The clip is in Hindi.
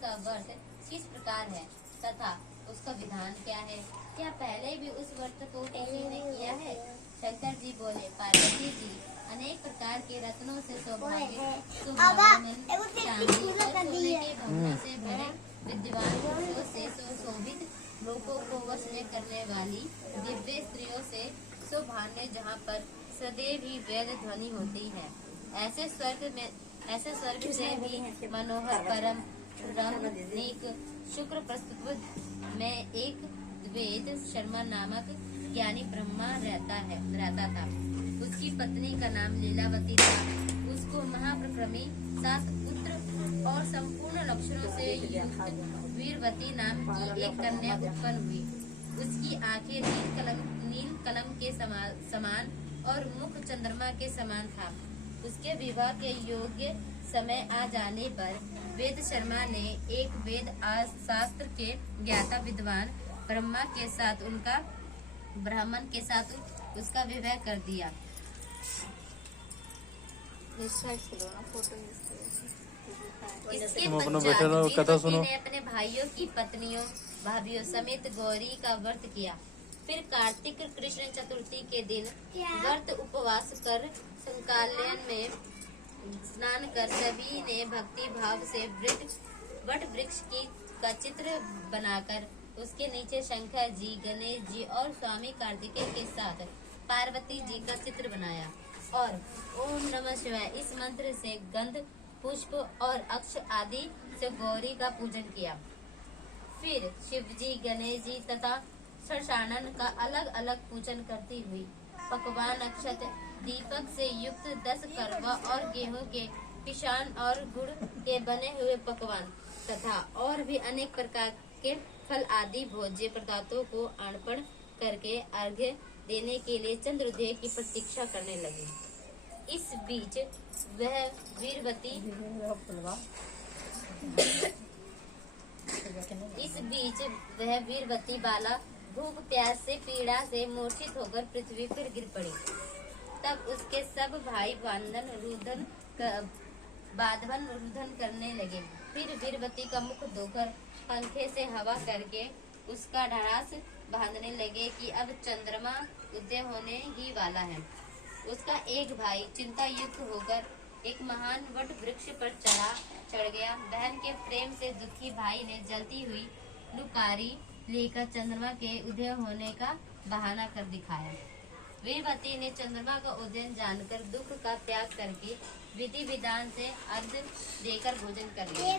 का व्रत किस प्रकार है तथा उसका विधान क्या है? क्या पहले भी उस व्रत को किसी ने किया है? शंकर जी बोले, पार्वती जी, अनेक प्रकार के रत्नों से सुभावान चांदी और सोने के भवनों से भरे विद्वान पुरुषों से सुशोभित लोगों को वश में करने वाली दिव्य स्त्रियों से शोभान्य, जहाँ पर सदैव ही वेद ध्वनि होती है, ऐसे स्वर्ग से भी मनोहर परम रमणीक शुक्र प्रस्तुत में एक वेद शर्मा नामक ज्ञानी ब्रह्मा रहता था। उसकी पत्नी का नाम लीलावती था। उसको महाप्रक्रमी 7 पुत्र और संपूर्ण लक्षणों से युक्त वीरवती नाम की एक कन्या उत्पन्न हुई। उसकी आंखें नील कलम के समान और मुख चंद्रमा के समान था। उसके विवाह के योग्य समय आ जाने पर वेद शर्मा ने एक वेद शास्त्र के ज्ञाता विद्वान ब्रह्मन के साथ उसका विवाह कर दिया। इसके पश्चात ने अपने भाइयों की पत्नियों भाभियों समेत गौरी का व्रत किया। फिर कार्तिक कृष्ण चतुर्थी के दिन व्रत उपवास कर संकालन में स्नान कर सभी ने भक्ति भाव से वट वृक्ष का चित्र बनाकर उसके नीचे शंकर जी, गणेश जी और स्वामी कार्तिकेय के साथ पार्वती जी का चित्र बनाया और ओम नमः शिवाय इस मंत्र से गंध, पुष्प और अक्ष आदि से गौरी का पूजन किया। फिर शिव जी, गणेश जी तथा षडानन का अलग अलग पूजन करती हुई पकवान अक्षत दीपक से युक्त 10 करवा और गेहूं के पिसान और गुड़ के बने हुए पकवान तथा और भी अनेक प्रकार के फल आदि भोज्य पदार्थों को अर्पण करके अर्घ्य देने के लिए चंद्रोदय की प्रतीक्षा करने लगे। इस बीच वह वीरवती बाला भूख प्यास से पीड़ा से मूर्छित होकर पृथ्वी पर गिर पड़ी। तब उसके सब भाई बांधवन रुदन करने लगे। फिर वीरवती का मुख धोकर पंखे से हवा करके उसका ढाढ़स बांधने लगे कि अब चंद्रमा उदय होने ही वाला है। उसका एक भाई चिंता युक्त होकर एक महान वट वृक्ष पर चढ़ गया। बहन के प्रेम से दुखी भाई ने जलती हुई लुकारी लेकर चंद्रमा के उदय होने का बहाना कर दिखाया। वीरवती ने चंद्रमा का उदय जानकर दुख का त्याग करके विधि विधान से अर्घ्य देकर भोजन कर लिया।